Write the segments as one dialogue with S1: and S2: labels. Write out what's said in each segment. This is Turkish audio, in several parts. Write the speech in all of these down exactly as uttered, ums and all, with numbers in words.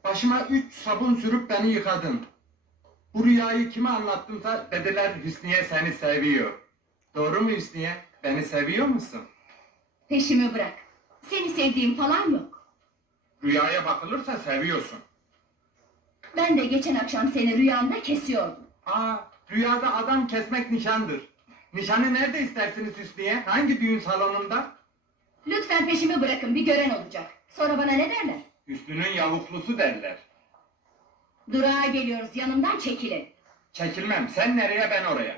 S1: Başıma üç sabun sürüp beni yıkadın. Bu rüyayı kime anlattımsa dediler Hüsniye seni seviyor. Doğru mu Hüsniye? Beni seviyor musun?
S2: Peşimi bırak. Seni sevdiğim falan yok.
S1: Rüyaya bakılırsa seviyorsun.
S2: Ben de geçen akşam seni rüyamda kesiyordum.
S1: Aa, rüyada adam kesmek nişandır. Nişanı nerede istersiniz Hüsniye? Hangi düğün salonunda?
S2: Lütfen peşimi bırakın, bir gören olacak. Sonra bana ne derler?
S1: Hüsnü'nün yavuklusu derler.
S2: Durağa geliyoruz, yanımdan çekilin.
S1: Çekilmem. Sen nereye ben oraya.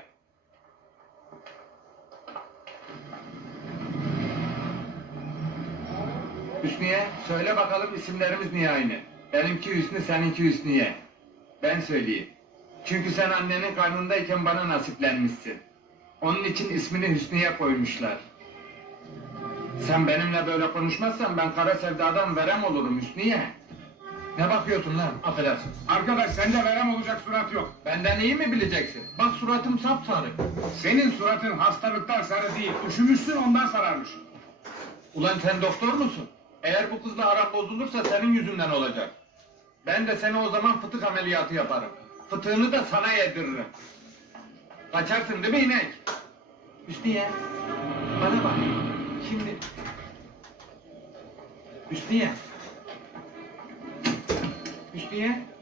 S1: Hüsniye, söyle bakalım isimlerimiz niye aynı? Benimki Hüsnü, seninki Hüsniye. Ben söyleyeyim. Çünkü sen annenin karnındayken bana nasiplenmişsin. Onun için ismini Hüsniye koymuşlar. Sen benimle böyle konuşmazsan ben kara sevdadan verem olurum Hüsniye. Ne bakıyorsun lan? Affedersin.
S3: Arkadaş sende verem olacak surat yok.
S1: Benden iyi mi bileceksin? Bak suratım sapsarı.
S3: Senin suratın hastalıktan sarı değil, üşümüşsün ondan sararmış.
S1: Ulan sen doktor musun? Eğer bu kızla aran bozulursa senin yüzünden olacak. Ben de seni o zaman fıtık ameliyatı yaparım. Fıtığını da sana yediririm. Kaçarsın değil mi inek? Hüsniye, bana bak. Şimdi... Hüsniye. Hüsniye.